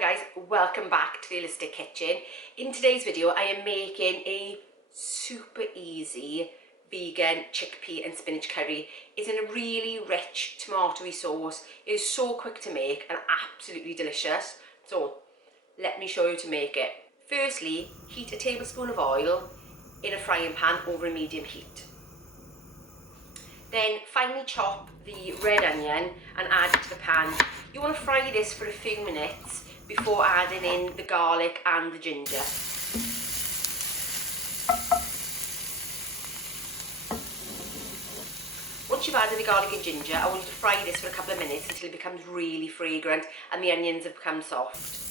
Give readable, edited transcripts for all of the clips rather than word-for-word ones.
Hi guys, welcome back to the Holistic Kitchen. In today's video I am making a super easy vegan chickpea and spinach curry. It's in a really rich tomatoey sauce. It is so quick to make and absolutely delicious. So let me show you to make it. Firstly, heat a tablespoon of oil in a frying pan over a medium heat. Then finely chop the red onion and add it to the pan. You want to fry this for a few minutes before adding in the garlic and the ginger. Once you've added the garlic and ginger, I want you to fry this for a couple of minutes until it becomes really fragrant and the onions have become soft.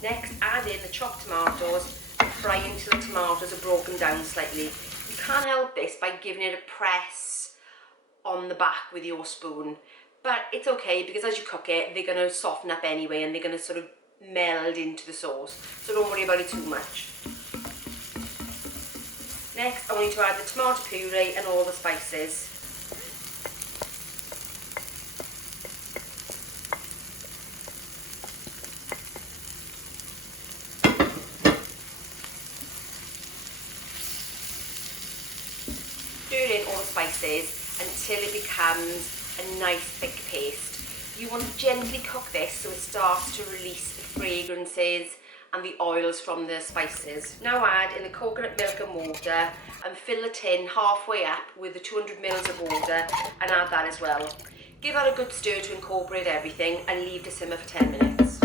Next, add in the chopped tomatoes and fry until the tomatoes are broken down slightly. You can't help this by giving it a press on the back with your spoon, but it's okay because as you cook it, they're going to soften up anyway and they're going to sort of meld into the sauce, so don't worry about it too much. Next, I want you to add the tomato puree and all the spices. Stir in all the spices until it becomes a nice thick paste. You want to gently cook this so it starts to release the fragrances and the oils from the spices. Now add in the coconut milk and water and fill the tin halfway up with the 200 ml of water and add that as well. Give that a good stir to incorporate everything and leave to simmer for 10 minutes.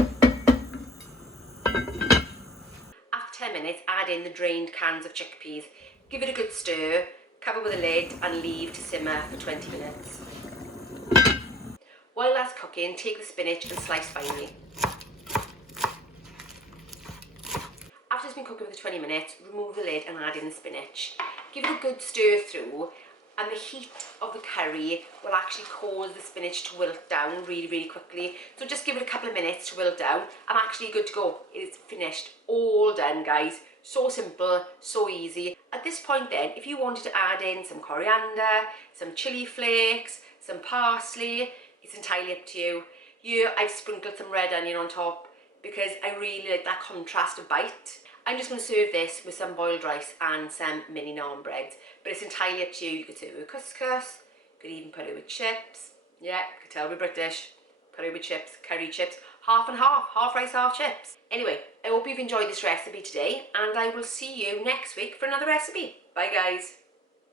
After 10 minutes, add in the drained cans of chickpeas. Give it a good stir, cover with a lid and leave to simmer for 20 minutes. While that's cooking, take the spinach and slice finely. After it's been cooking for 20 minutes, remove the lid and add in the spinach. Give it a good stir through and the heat of the curry will actually cause the spinach to wilt down really quickly. So just give it a couple of minutes to wilt down and actually good to go. It is finished, all done guys. So simple, so easy. At this point then, if you wanted to add in some coriander, some chilli flakes, some parsley, it's entirely up to you. Here I've sprinkled some red onion on top because I really like that contrast of bite. I'm just going to serve this with some boiled rice and some mini naan breads, but it's entirely up to you. You could serve it with couscous, you could even put it with chips. Yeah, you could tell we're British. Put it with chips, curry chips, half and half rice, half chips. Anyway, I hope you've enjoyed this recipe today and I will see you next week for another recipe. Bye guys.